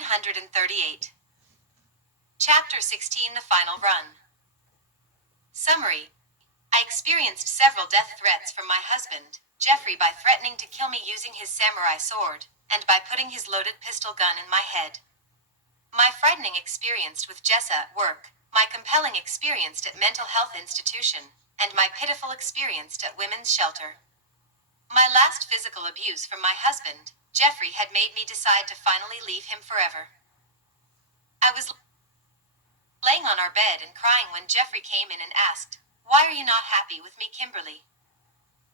138. Chapter 16, The Final Run. Summary. I experienced several death threats from my husband, Jeffrey, by threatening to kill me using his samurai sword, and by putting his loaded pistol gun in my head. My frightening experience with Jessa at work, my compelling experience at mental health institution, and my pitiful experience at women's shelter. My last physical abuse from my husband, Jeffrey, had made me decide to finally leave him forever. I was laying on our bed and crying when Jeffrey came in and asked, "Why are you not happy with me, Kimberly?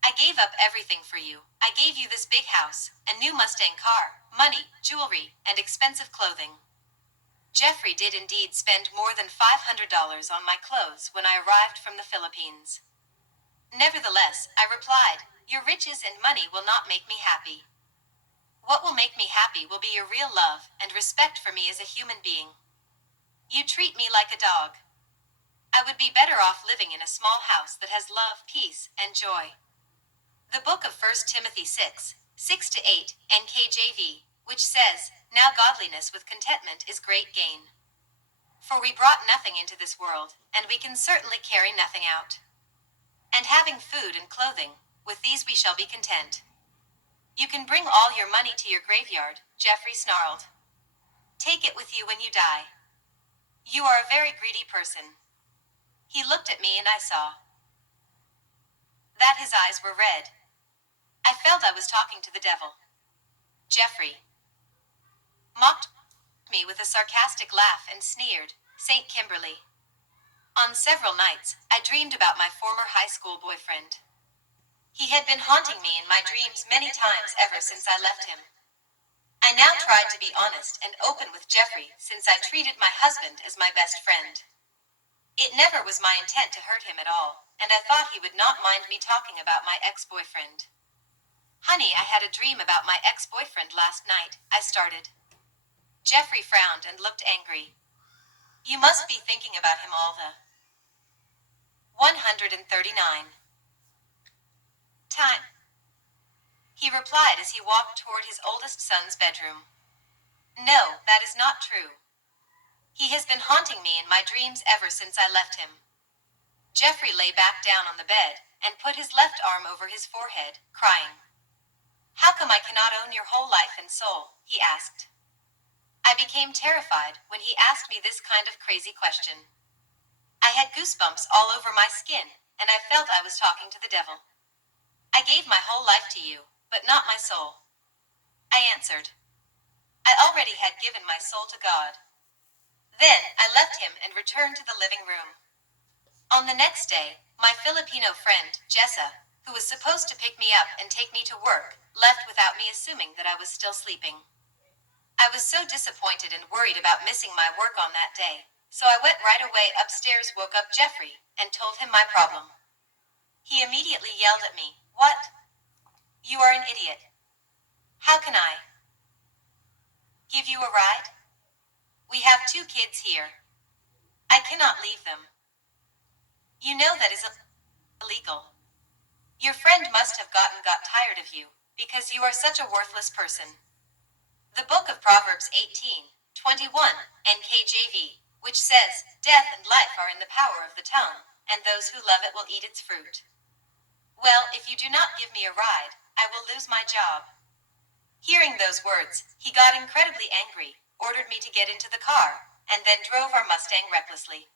I gave up everything for you. I gave you this big house, a new Mustang car, money, jewelry, and expensive clothing." Jeffrey did indeed spend more than $500 on my clothes when I arrived from the Philippines. Nevertheless, I replied, "Your riches and money will not make me happy. What will make me happy will be your real love and respect for me as a human being. You treat me like a dog. I would be better off living in a small house that has love, peace, and joy." The book of 1 Timothy 6:6-8, NKJV, which says, "Now godliness with contentment is great gain. For we brought nothing into this world, and we can certainly carry nothing out. And having food and clothing, with these we shall be content." "You can bring all your money to your graveyard," Jeffrey snarled. "Take it with you when you die. You are a very greedy person." He looked at me and I saw that his eyes were red. I felt I was talking to the devil. Jeffrey mocked me with a sarcastic laugh and sneered, "Saint Kimberly." On several nights, I dreamed about my former high school boyfriend. He had been haunting me in my dreams many times ever since I left him. I now tried to be honest and open with Jeffrey since I treated my husband as my best friend. It never was my intent to hurt him at all, and I thought he would not mind me talking about my ex-boyfriend. "Honey, I had a dream about my ex-boyfriend last night," I started. Jeffrey frowned and looked angry. "You must be thinking about him all the 139 time," he replied as he walked toward his oldest son's bedroom. "No, that is not true. He has been haunting me in my dreams ever since I left him." Jeffrey lay back down on the bed and put his left arm over his forehead, crying. "How come I cannot own your whole life and soul?" he asked. I became terrified when he asked me this kind of crazy question. I had goosebumps all over my skin, and I felt I was talking to the devil. "I gave my whole life to you, but not my soul," I answered. I already had given my soul to God. Then I left him and returned to the living room. On the next day, my Filipino friend, Jessa, who was supposed to pick me up and take me to work, left without me, assuming that I was still sleeping. I was so disappointed and worried about missing my work on that day, so I went right away upstairs, woke up Jeffrey, and told him my problem. He immediately yelled at me, "What? You are an idiot. How can I give you a ride? We have 2 kids here. I cannot leave them. You know that is illegal. Your friend must have got tired of you, because you are such a worthless person." The book of Proverbs 18:21, NKJV, which says, "Death and life are in the power of the tongue, and those who love it will eat its fruit." "Well, if you do not give me a ride, I will lose my job." Hearing those words, he got incredibly angry, ordered me to get into the car, and then drove our Mustang recklessly.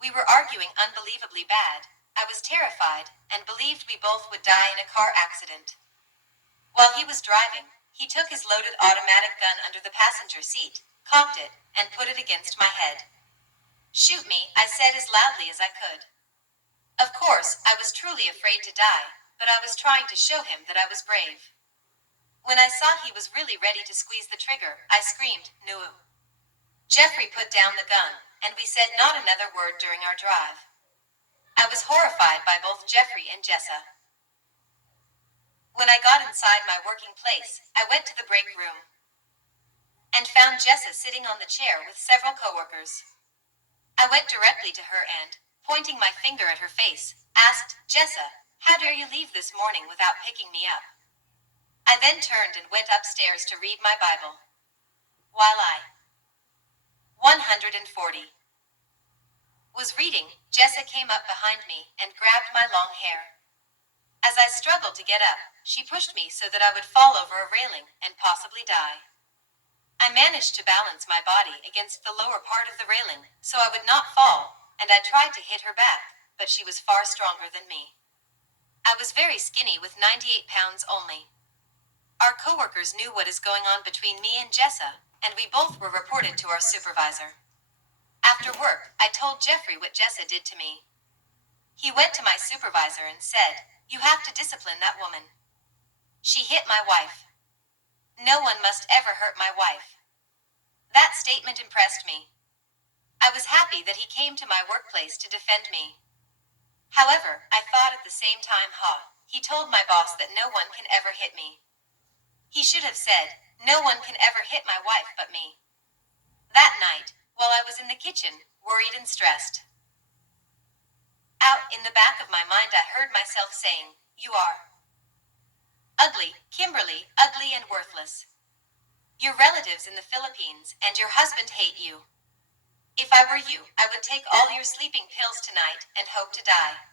We were arguing unbelievably bad. I was terrified, and believed we both would die in a car accident. While he was driving, he took his loaded automatic gun under the passenger seat, cocked it, and put it against my head. "Shoot me," I said as loudly as I could. Of course, I was truly afraid to die, but I was trying to show him that I was brave. When I saw he was really ready to squeeze the trigger, I screamed, "No." Jeffrey put down the gun, and we said not another word during our drive. I was horrified by both Jeffrey and Jessa. When I got inside my working place, I went to the break room and found Jessa sitting on the chair with several coworkers. I went directly to her and, pointing my finger at her face, asked, "Jessa, how dare you leave this morning without picking me up?" I then turned and went upstairs to read my Bible. While I 140. Was reading, Jessa came up behind me and grabbed my long hair. As I struggled to get up, she pushed me so that I would fall over a railing and possibly die. I managed to balance my body against the lower part of the railing so I would not fall, and I tried to hit her back, but she was far stronger than me. I was very skinny with 98 pounds only. Our coworkers knew what is going on between me and Jessa, and we both were reported to our supervisor. After work, I told Jeffrey what Jessa did to me. He went to my supervisor and said, "You have to discipline that woman. She hit my wife. No one must ever hurt my wife." That statement impressed me. I was happy that he came to my workplace to defend me. However, I thought at the same time, he told my boss that no one can ever hit me. He should have said, "No one can ever hit my wife but me." That night, while I was in the kitchen, worried and stressed, out in the back of my mind I heard myself saying, "You are ugly, Kimberly, ugly and worthless. Your relatives in the Philippines and your husband hate you. If I were you, I would take all your sleeping pills tonight and hope to die.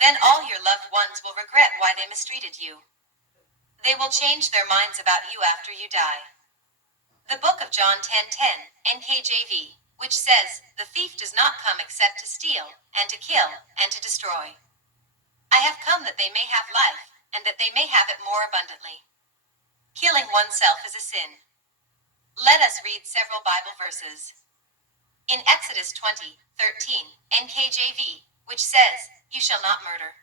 Then all your loved ones will regret why they mistreated you. They will change their minds about you after you die." The book of John 10:10, NKJV, which says, "The thief does not come except to steal, and to kill, and to destroy. I have come that they may have life, and that they may have it more abundantly." Killing oneself is a sin. Let us read several Bible verses. In Exodus 20:13, NKJV, which says, "You shall not murder."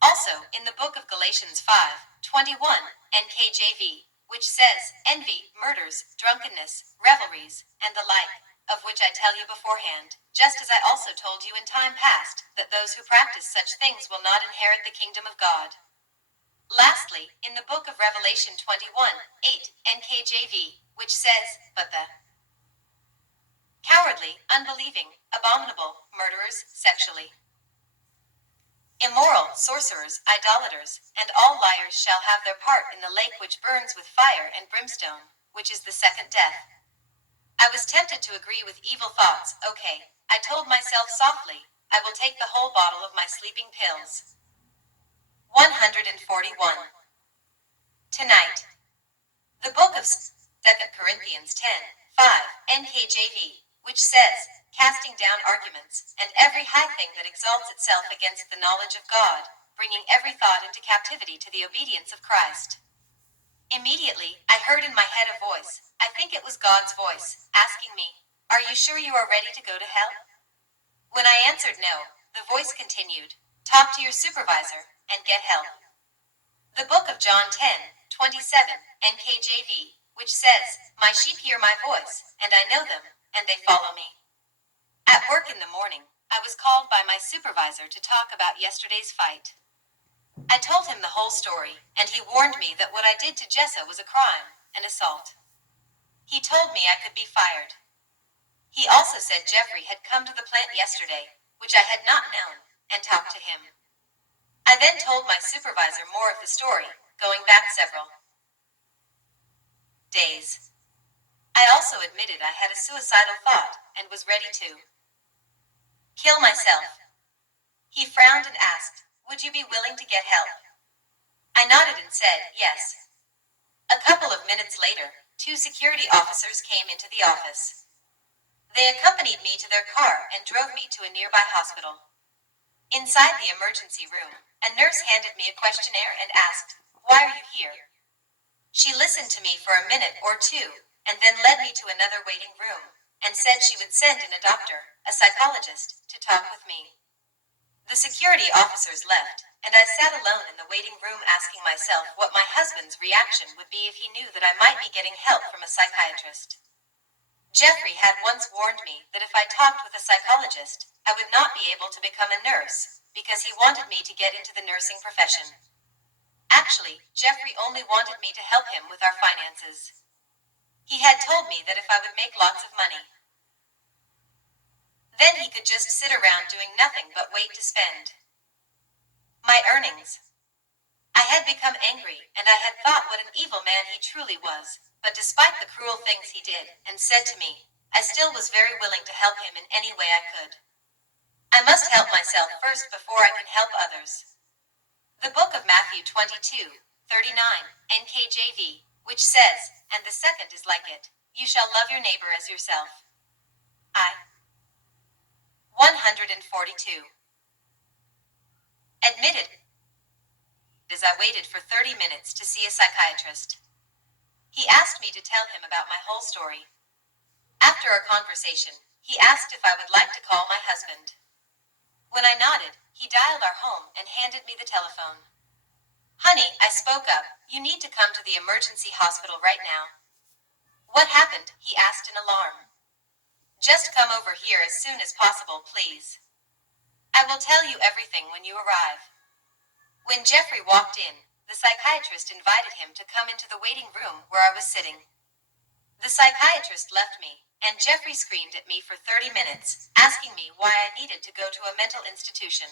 Also, in the book of Galatians 5:21, NKJV, which says, "Envy, murders, drunkenness, revelries, and the like, of which I tell you beforehand, just as I also told you in time past, that those who practice such things will not inherit the kingdom of God." Lastly, in the book of Revelation 21:8, NKJV, which says, "But the cowardly, unbelieving, abominable, murderers, sexually immoral, sorcerers, idolaters, and all liars shall have their part in the lake which burns with fire and brimstone, which is the second death." I was tempted to agree with evil thoughts. Okay, I told myself softly, I will take the whole bottle of my sleeping pills. 141. Tonight. The book of 2 Corinthians 10:5, NKJV, which says, "Casting down arguments, and every high thing that exalts itself against the knowledge of God, bringing every thought into captivity to the obedience of Christ." Immediately, I heard in my head a voice, I think it was God's voice, asking me, "Are you sure you are ready to go to hell?" When I answered no, the voice continued, "Talk to your supervisor, and get help." The book of John 10:27, NKJV, which says, "My sheep hear my voice, and I know them, and they follow me." At work in the morning, I was called by my supervisor to talk about yesterday's fight. I told him the whole story, and he warned me that what I did to Jessa was a crime, an assault. He told me I could be fired. He also said Jeffrey had come to the plant yesterday, which I had not known, and talked to him. I then told my supervisor more of the story, going back several days. I also admitted I had a suicidal thought, and was ready to kill myself. He frowned and asked, "Would you be willing to get help?" I nodded and said, "Yes." A couple of minutes later, 2 security officers came into the office. They accompanied me to their car and drove me to a nearby hospital. Inside the emergency room, a nurse handed me a questionnaire and asked, "Why are you here?" She listened to me for a minute or two, and then led me to another waiting room, and said she would send in a doctor, a psychologist, to talk with me. The security officers left, and I sat alone in the waiting room asking myself what my husband's reaction would be if he knew that I might be getting help from a psychiatrist. Jeffrey had once warned me that if I talked with a psychologist, I would not be able to become a nurse, because he wanted me to get into the nursing profession. Actually, Jeffrey only wanted me to help him with our finances. He had told me that if I would make lots of money, then he could just sit around doing nothing but wait to spend my earnings. I had become angry, and I had thought what an evil man he truly was, but despite the cruel things he did and said to me, I still was very willing to help him in any way I could. I must help myself first before I can help others. The book of Matthew 22:39, NKJV, which says, and the second is like it, you shall love your neighbor as yourself. I. 142. Admitted, as I waited for 30 minutes to see a psychiatrist. He asked me to tell him about my whole story. After our conversation, he asked if I would like to call my husband. When I nodded, he dialed our home and handed me the telephone. Honey, I spoke up, you need to come to the emergency hospital right now. What happened? He asked in alarm. Just come over here as soon as possible, please. I will tell you everything when you arrive. When Jeffrey walked in, the psychiatrist invited him to come into the waiting room where I was sitting. The psychiatrist left me, and Jeffrey screamed at me for 30 minutes, asking me why I needed to go to a mental institution.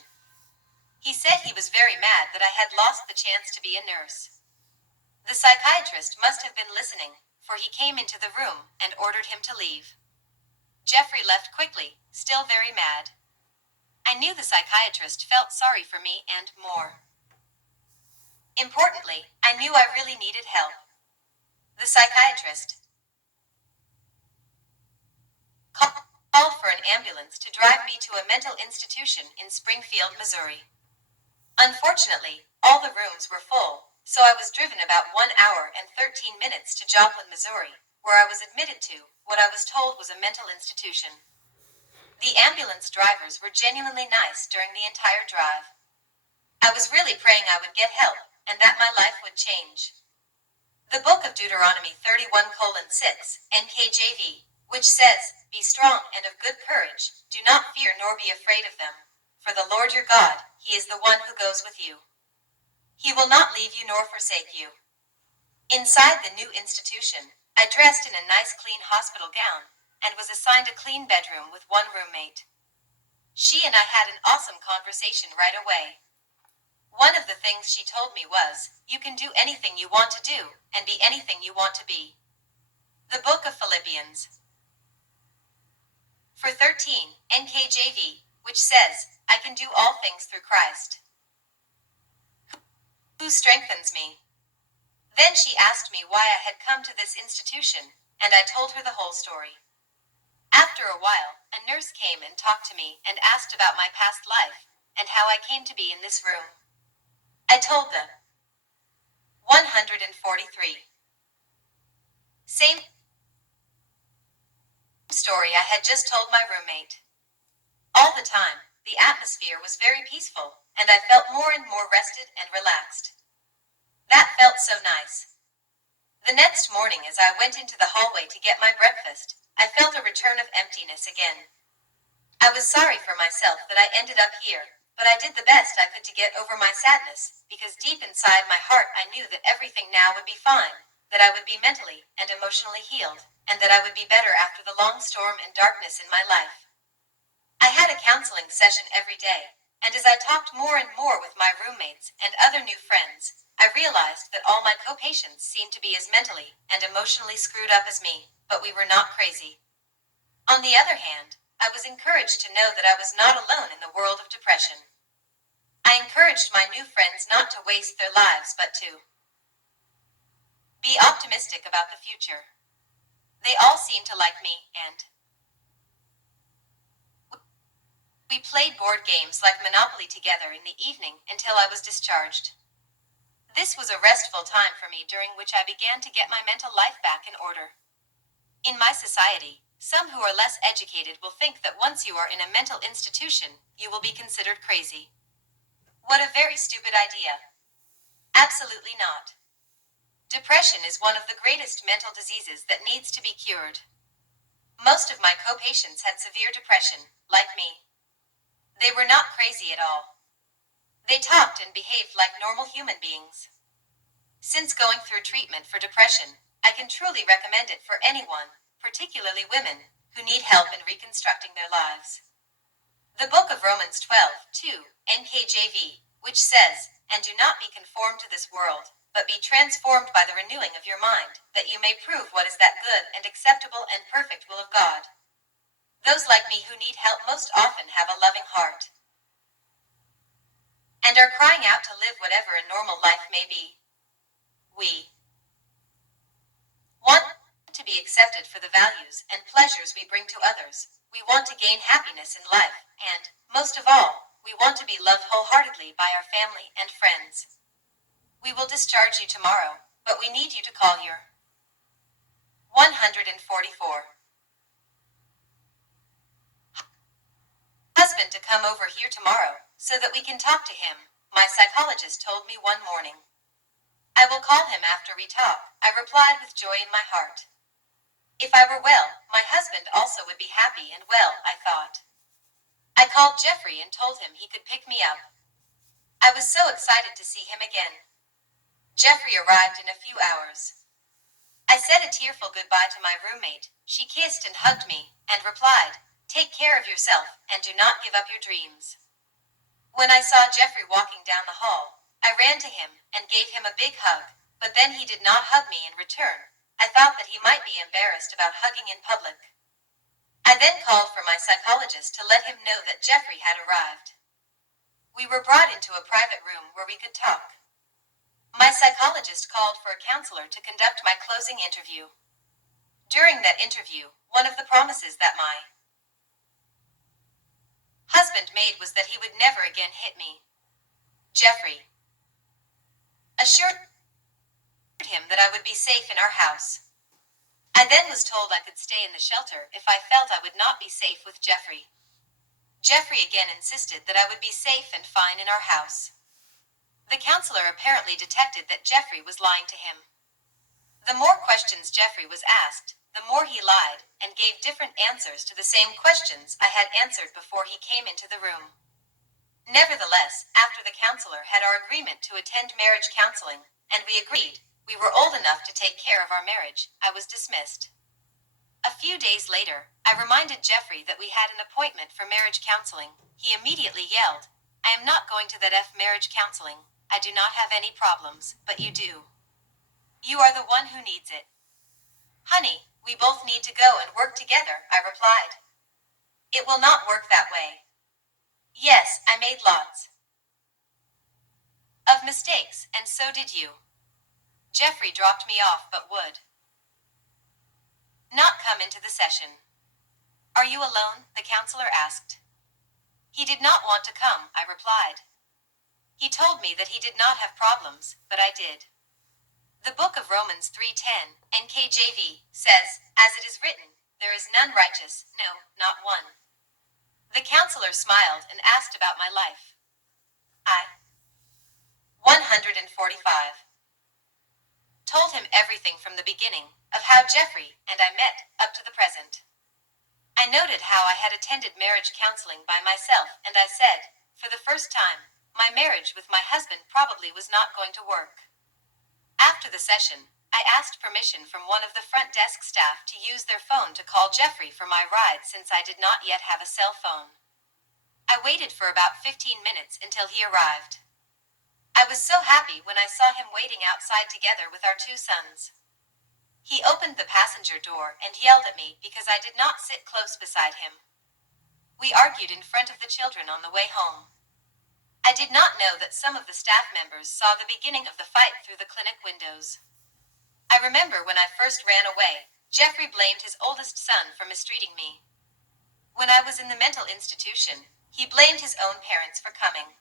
He said he was very mad that I had lost the chance to be a nurse. The psychiatrist must have been listening, for he came into the room and ordered him to leave. Jeffrey left quickly, still very mad. I knew the psychiatrist felt sorry for me and more. Importantly, I knew I really needed help. The psychiatrist called for an ambulance to drive me to a mental institution in Springfield, Missouri. Unfortunately, all the rooms were full, so I was driven about 1 hour and 13 minutes to Joplin, Missouri, where I was admitted to what I was told was a mental institution. The ambulance drivers were genuinely nice during the entire drive. I was really praying I would get help, and that my life would change. The book of Deuteronomy 31:6, NKJV, which says, be strong and of good courage, do not fear nor be afraid of them. For the Lord your God, he is the one who goes with you. He will not leave you nor forsake you. Inside the new institution, I dressed in a nice clean hospital gown, and was assigned a clean bedroom with one roommate. She and I had an awesome conversation right away. One of the things she told me was, you can do anything you want to do, and be anything you want to be. The book of Philippians 4:13, NKJV, which says, I can do all things through Christ, who strengthens me. Then she asked me why I had come to this institution, and I told her the whole story. After a while, a nurse came and talked to me and asked about my past life, and how I came to be in this room. I told them. 143. Same story I had just told my roommate. All the time, the atmosphere was very peaceful, and I felt more and more rested and relaxed. That felt so nice. The next morning, as I went into the hallway to get my breakfast, I felt a return of emptiness again. I was sorry for myself that I ended up here, but I did the best I could to get over my sadness, because deep inside my heart I knew that everything now would be fine, that I would be mentally and emotionally healed, and that I would be better after the long storm and darkness in my life. I had a counseling session every day, and as I talked more and more with my roommates and other new friends, I realized that all my co-patients seemed to be as mentally and emotionally screwed up as me, but we were not crazy. On the other hand, I was encouraged to know that I was not alone in the world of depression. I encouraged my new friends not to waste their lives but to be optimistic about the future. They all seemed to like me, and we played board games like Monopoly together in the evening until I was discharged. This was a restful time for me during which I began to get my mental life back in order. In my society, some who are less educated will think that once you are in a mental institution, you will be considered crazy. What a very stupid idea. Absolutely not. Depression is one of the greatest mental diseases that needs to be cured. Most of my co-patients had severe depression, like me. They were not crazy at all. They talked and behaved like normal human beings. Since going through treatment for depression, I can truly recommend it for anyone, particularly women, who need help in reconstructing their lives. The book of Romans 12:2, NKJV, which says, and do not be conformed to this world, but be transformed by the renewing of your mind, that you may prove what is that good and acceptable and perfect will of God. Those like me who need help most often have a loving heart, and are crying out to live whatever a normal life may be. We want to be accepted for the values and pleasures we bring to others. We want to gain happiness in life, and, most of all, we want to be loved wholeheartedly by our family and friends. We will discharge you tomorrow, but we need you to call your 144 husband to come over here tomorrow, so that we can talk to him, my psychologist told me one morning. I will call him after we talk, I replied with joy in my heart. If I were well, my husband also would be happy and well, I thought. I called Jeffrey and told him he could pick me up. I was so excited to see him again. Jeffrey arrived in a few hours. I said a tearful goodbye to my roommate. She kissed and hugged me, and replied, "Take care of yourself, and do not give up your dreams." When I saw Jeffrey walking down the hall, I ran to him and gave him a big hug, but then he did not hug me in return. I thought that he might be embarrassed about hugging in public. I then called for my psychologist to let him know that Jeffrey had arrived. We were brought into a private room where we could talk. My psychologist called for a counselor to conduct my closing interview. During that interview, one of the promises that my husband made was that he would never again hit me. Jeffrey assured him that I would be safe in our house. I then was told I could stay in the shelter if I felt I would not be safe with Jeffrey. Jeffrey again insisted that I would be safe and fine in our house. The counselor apparently detected that Jeffrey was lying to him. The more questions Jeffrey was asked, the more he lied and gave different answers to the same questions I had answered before he came into the room. Nevertheless, after the counselor had our agreement to attend marriage counseling, and we agreed we were old enough to take care of our marriage, I was dismissed. A few days later, I reminded Jeffrey that we had an appointment for marriage counseling. He immediately yelled, "I am not going to that marriage counseling. I do not have any problems, but you do. You are the one who needs it." "Honey, we both need to go and work together," I replied. "It will not work that way." "Yes, I made lots of mistakes, and so did you." Jeffrey dropped me off but would not come into the session. "Are you alone?" the counselor asked. "He did not want to come," I replied. He told me that he did not have problems, but I did. The book of Romans 3:10, NKJV, says, "As it is written, there is none righteous, no, not one." The counselor smiled and asked about my life. I 145 told him everything from the beginning of how Jeffrey and I met up to the present. I noted how I had attended marriage counseling by myself, and I said, for the first time, my marriage with my husband probably was not going to work. After the session, I asked permission from one of the front desk staff to use their phone to call Jeffrey for my ride since I did not yet have a cell phone. I waited for about 15 minutes until he arrived. I was so happy when I saw him waiting outside together with our 2 sons. He opened the passenger door and yelled at me because I did not sit close beside him. We argued in front of the children on the way home. I did not know that some of the staff members saw the beginning of the fight through the clinic windows. I remember when I first ran away, Jeffrey blamed his oldest son for mistreating me. When I was in the mental institution, he blamed his own parents for coming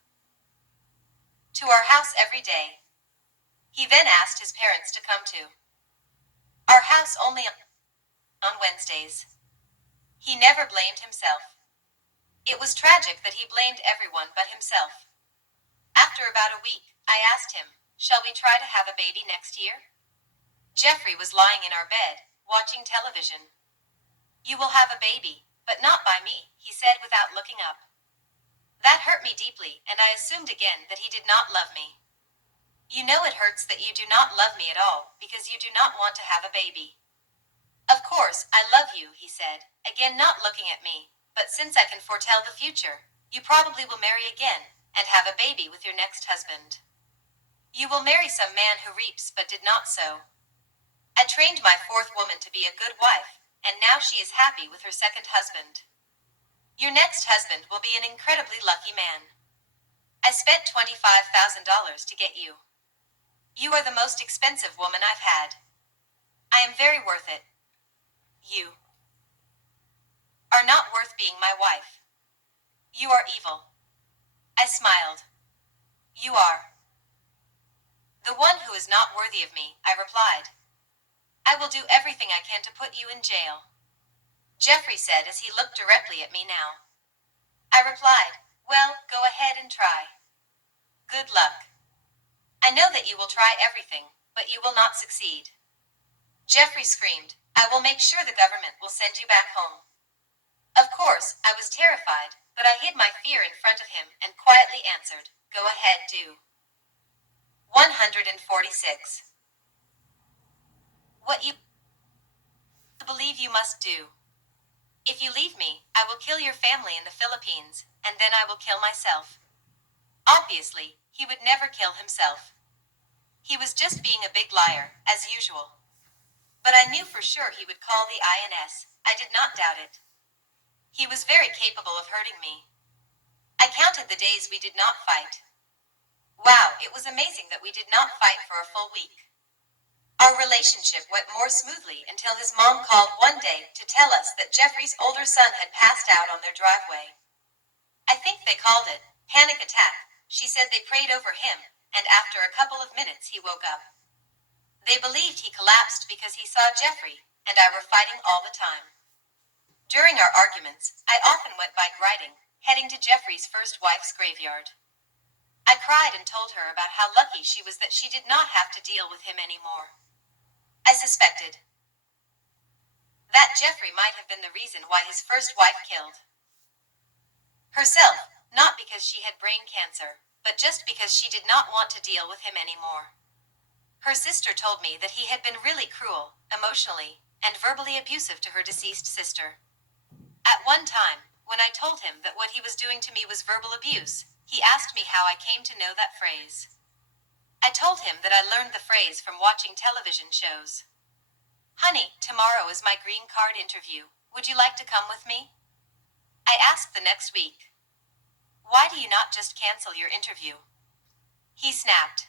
to our house every day. He then asked his parents to come to our house only on Wednesdays. He never blamed himself. It was tragic that he blamed everyone but himself. After about a week, I asked him, "Shall we try to have a baby next year?" Jeffrey was lying in our bed, watching television. "You will have a baby, but not by me," he said without looking up. That hurt me deeply, and I assumed again that he did not love me. "You know it hurts that you do not love me at all, because you do not want to have a baby." "Of course, I love you," he said, again not looking at me, "but since I can foretell the future, you probably will marry again, and have a baby with your next husband." You will marry some man who reaps but did not sow. I trained my fourth woman to be a good wife, and now she is happy with her second husband. Your next husband will be an incredibly lucky man. I spent $25,000 to get you. You are the most expensive woman I've had. I am very worth it. You are not worth being my wife. You are evil. I smiled. You are the one who is not worthy of me, I replied. I will do everything I can to put you in jail, Jeffrey said as he looked directly at me now. I replied, well, go ahead and try. Good luck. I know that you will try everything, but you will not succeed. Jeffrey screamed, I will make sure the government will send you back home. Of course, I was terrified, but I hid my fear in front of him and quietly answered, go ahead, do. 146. What you believe you must do. If you leave me, I will kill your family in the Philippines, and then I will kill myself. Obviously, he would never kill himself. He was just being a big liar, as usual. But I knew for sure he would call the INS. I did not doubt it. He was very capable of hurting me. I counted the days we did not fight. Wow, it was amazing that we did not fight for a full week. Our relationship went more smoothly until his mom called one day to tell us that Jeffrey's older son had passed out on their driveway. I think they called it panic attack. She said they prayed over him, and after a couple of minutes he woke up. They believed he collapsed because he saw Jeffrey and I were fighting all the time. During our arguments, I often went bike riding, heading to Jeffrey's first wife's graveyard. I cried and told her about how lucky she was that she did not have to deal with him anymore. I suspected that Jeffrey might have been the reason why his first wife killed herself, not because she had brain cancer, but just because she did not want to deal with him anymore. Her sister told me that he had been really cruel, emotionally, and verbally abusive to her deceased sister. At one time, when I told him that what he was doing to me was verbal abuse, he asked me how I came to know that phrase. I told him that I learned the phrase from watching television shows. Honey, tomorrow is my green card interview. Would you like to come with me? I asked the next week. Why do you not just cancel your interview? He snapped.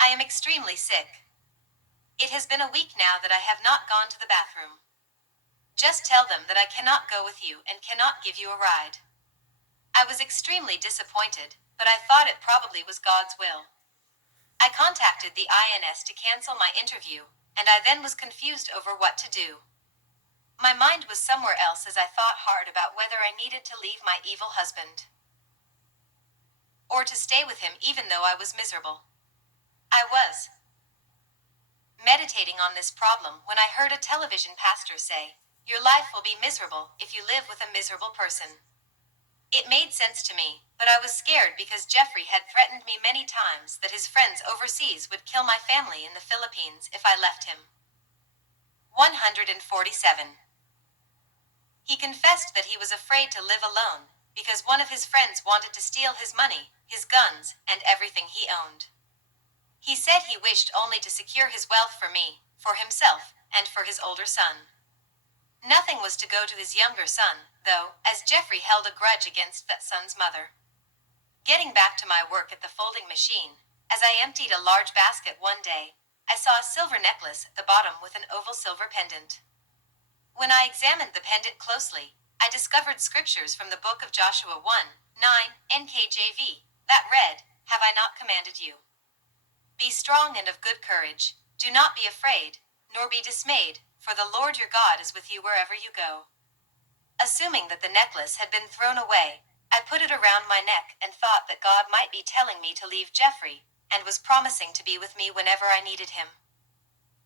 I am extremely sick. It has been a week now that I have not gone to the bathroom. Just tell them that I cannot go with you and cannot give you a ride. I was extremely disappointed, but I thought it probably was God's will. I contacted the INS to cancel my interview, and I then was confused over what to do. My mind was somewhere else as I thought hard about whether I needed to leave my evil husband or to stay with him even though I was miserable. I was meditating on this problem when I heard a television pastor say, your life will be miserable if you live with a miserable person. It made sense to me, but I was scared because Jeffrey had threatened me many times that his friends overseas would kill my family in the Philippines if I left him. 147. He confessed that he was afraid to live alone because one of his friends wanted to steal his money, his guns, and everything he owned. He said he wished only to secure his wealth for me, for himself, and for his older son. Nothing was to go to his younger son, though, as Jeffrey held a grudge against that son's mother. Getting back to my work at the folding machine, as I emptied a large basket one day, I saw a silver necklace at the bottom with an oval silver pendant. When I examined the pendant closely, I discovered scriptures from the book of Joshua 1:9 NKJV that read, Have I not commanded you? Be strong and of good courage, do not be afraid, nor be dismayed, for the Lord your God is with you wherever you go. Assuming that the necklace had been thrown away, I put it around my neck and thought that God might be telling me to leave Jeffrey, and was promising to be with me whenever I needed him.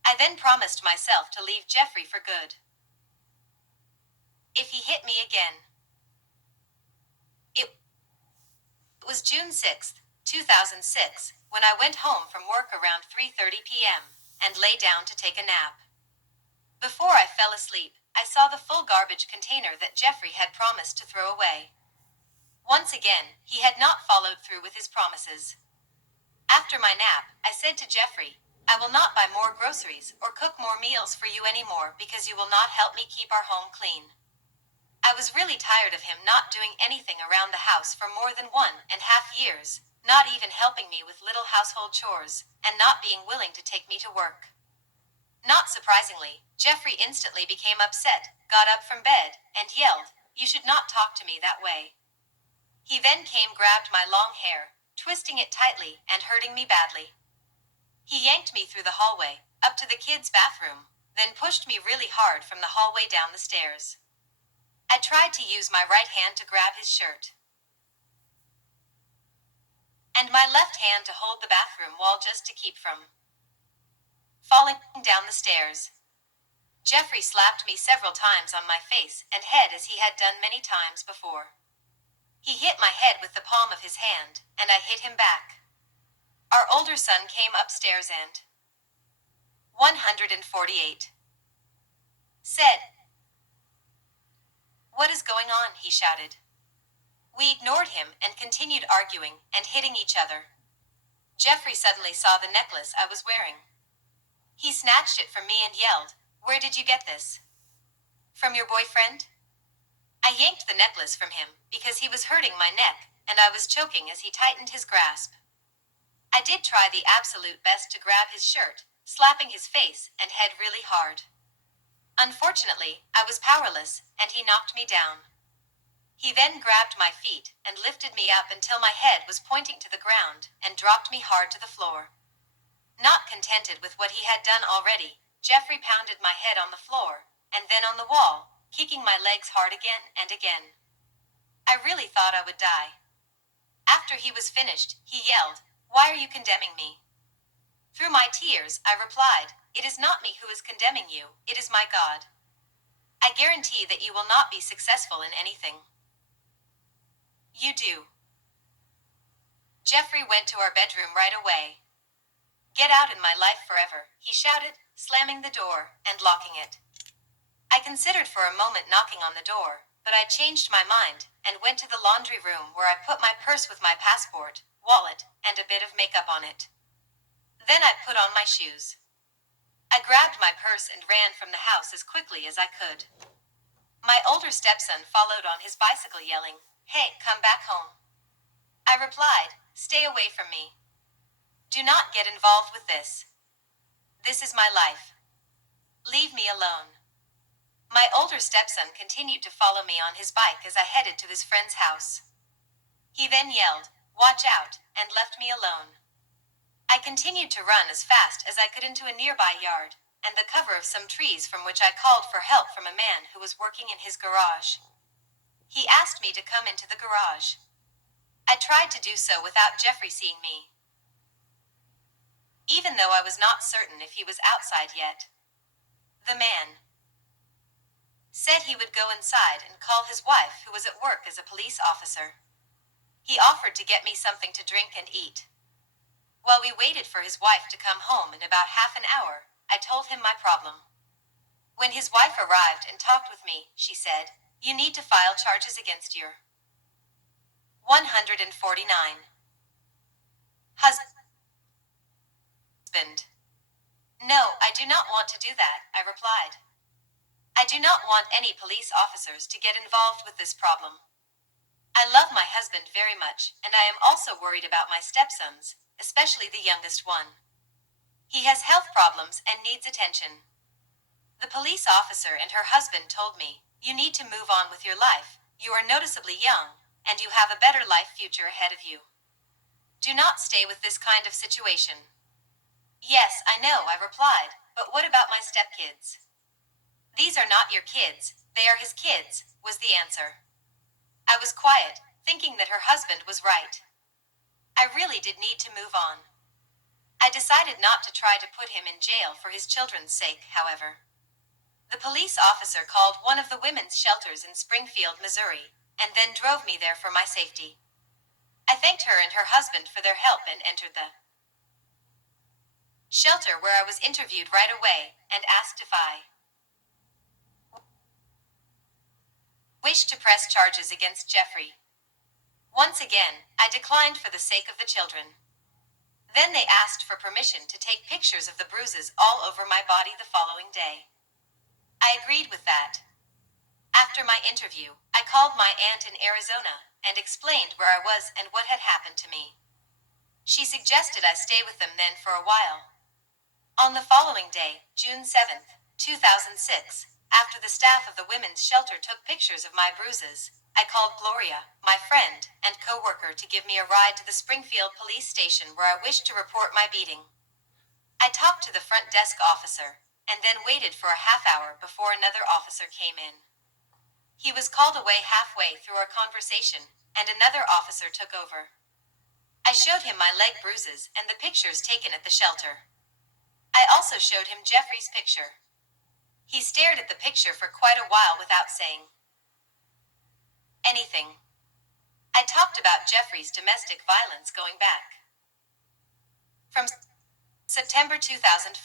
I then promised myself to leave Jeffrey for good. If he hit me again. It was June 6, 2006, when I went home from work around 3:30 p.m. and lay down to take a nap. Before I fell asleep, I saw the full garbage container that Jeffrey had promised to throw away. Once again, he had not followed through with his promises. After my nap, I said to Jeffrey, "I will not buy more groceries or cook more meals for you anymore because you will not help me keep our home clean." I was really tired of him not doing anything around the house for more than 1.5 years, not even helping me with little household chores, and not being willing to take me to work. Not surprisingly, Jeffrey instantly became upset, got up from bed, and yelled, "You should not talk to me that way." He then grabbed my long hair, twisting it tightly and hurting me badly. He yanked me through the hallway, up to the kids' bathroom, then pushed me really hard from the hallway down the stairs. I tried to use my right hand to grab his shirt, and my left hand to hold the bathroom wall just to keep from falling down the stairs. Jeffrey slapped me several times on my face and head as he had done many times before. He hit my head with the palm of his hand, and I hit him back. Our older son came upstairs and 148 said, "What is going on?" he shouted. We ignored him and continued arguing and hitting each other. Jeffrey suddenly saw the necklace I was wearing. He snatched it from me and yelled, "Where did you get this? From your boyfriend?" I yanked the necklace from him because he was hurting my neck, and I was choking as he tightened his grasp. I did try the absolute best to grab his shirt, slapping his face and head really hard. Unfortunately, I was powerless, and he knocked me down. He then grabbed my feet and lifted me up until my head was pointing to the ground and dropped me hard to the floor. Not contented with what he had done already, Jeffrey pounded my head on the floor, and then on the wall, kicking my legs hard again and again. I really thought I would die. After he was finished, he yelled, "Why are you condemning me?" Through my tears, I replied, "It is not me who is condemning you, it is my God. I guarantee that you will not be successful in anything you do." Jeffrey went to our bedroom right away. "Get out in my life forever," he shouted, slamming the door and locking it. I considered for a moment knocking on the door, but I changed my mind and went to the laundry room where I put my purse with my passport, wallet, and a bit of makeup on it. Then I put on my shoes. I grabbed my purse and ran from the house as quickly as I could. My older stepson followed on his bicycle yelling, "Hey, come back home." I replied, "Stay away from me. Do not get involved with this. This is my life. Leave me alone." My older stepson continued to follow me on his bike as I headed to his friend's house. He then yelled, "Watch out," and left me alone. I continued to run as fast as I could into a nearby yard, and the cover of some trees from which I called for help from a man who was working in his garage. He asked me to come into the garage. I tried to do so without Jeffrey seeing me, even though I was not certain if he was outside yet. The man said he would go inside and call his wife, who was at work as a police officer. He offered to get me something to drink and eat. While we waited for his wife to come home in about half an hour, I told him my problem. When his wife arrived and talked with me, she said, "You need to file charges against your 149 husband." "No, I do not want to do that," I replied. "I do not want any police officers to get involved with this problem. I love my husband very much, and I am also worried about my stepsons, especially the youngest one. He has health problems and needs attention." The police officer and her husband told me, "You need to move on with your life. You are noticeably young, and you have a better life future ahead of you. Do not stay with this kind of situation." "Yes, I know," I replied, "but what about my stepkids?" "These are not your kids, they are his kids," was the answer. I was quiet, thinking that her husband was right. I really did need to move on. I decided not to try to put him in jail for his children's sake, however. The police officer called one of the women's shelters in Springfield, Missouri, and then drove me there for my safety. I thanked her and her husband for their help and entered the shelter, where I was interviewed right away and asked if I wished to press charges against Jeffrey. Once again, I declined for the sake of the children. Then they asked for permission to take pictures of the bruises all over my body the following day. I agreed with that. After my interview, I called my aunt in Arizona and explained where I was and what had happened to me. She suggested I stay with them then for a while. On the following day, June 7th, 2006, after the staff of the women's shelter took pictures of my bruises, I called Gloria, my friend and co-worker, to give me a ride to the Springfield police station where I wished to report my beating. I talked to the front desk officer and then waited for a half hour before another officer came in. He was called away halfway through our conversation and another officer took over. I showed him my leg bruises and the pictures taken at the shelter. I also showed him Jeffrey's picture. He stared at the picture for quite a while without saying anything. I talked about Jeffrey's domestic violence going back from September 2005.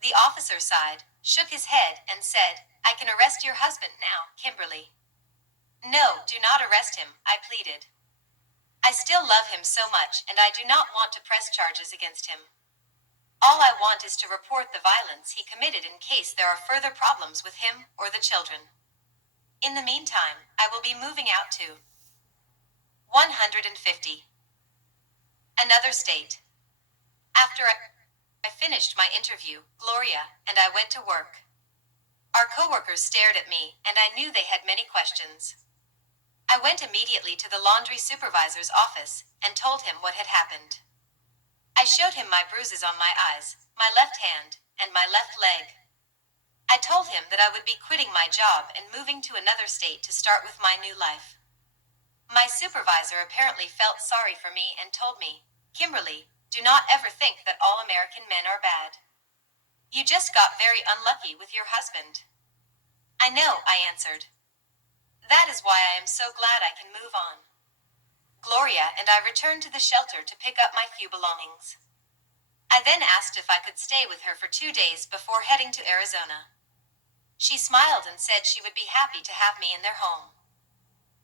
The officer sighed, shook his head, and said, "I can arrest your husband now, Kimberly." "No, do not arrest him," I pleaded. "I still love him so much and I do not want to press charges against him. All I want is to report the violence he committed in case there are further problems with him or the children. In the meantime, I will be moving out to 150. Another state. After I finished my interview, Gloria and I went to work. Our coworkers stared at me and I knew they had many questions. I went immediately to the laundry supervisor's office and told him what had happened. I showed him my bruises on my eyes, my left hand, and my left leg. I told him that I would be quitting my job and moving to another state to start with my new life. My supervisor apparently felt sorry for me and told me, "Kimberly, do not ever think that all American men are bad. You just got very unlucky with your husband." "I know," I answered. "That is why I am so glad I can move on." Gloria and I returned to the shelter to pick up my few belongings. I then asked if I could stay with her for 2 days before heading to Arizona. She smiled and said she would be happy to have me in their home.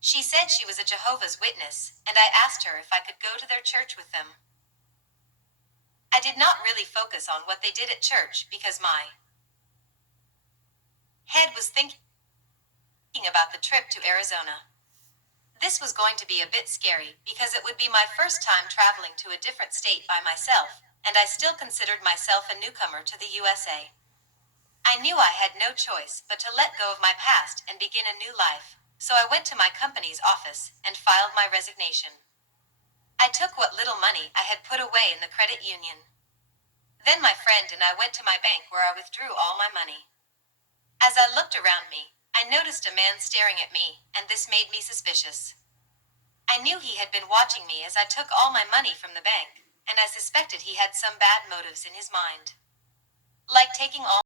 She said she was a Jehovah's Witness, and I asked her if I could go to their church with them. I did not really focus on what they did at church because my head was thinking about the trip to Arizona. This was going to be a bit scary because it would be my first time traveling to a different state by myself, and I still considered myself a newcomer to the USA. I knew I had no choice but to let go of my past and begin a new life, so I went to my company's office and filed my resignation. I took what little money I had put away in the credit union. Then my friend and I went to my bank where I withdrew all my money. As I looked around me, I noticed a man staring at me, and this made me suspicious. I knew he had been watching me as I took all my money from the bank, and I suspected he had some bad motives in his mind. Like taking all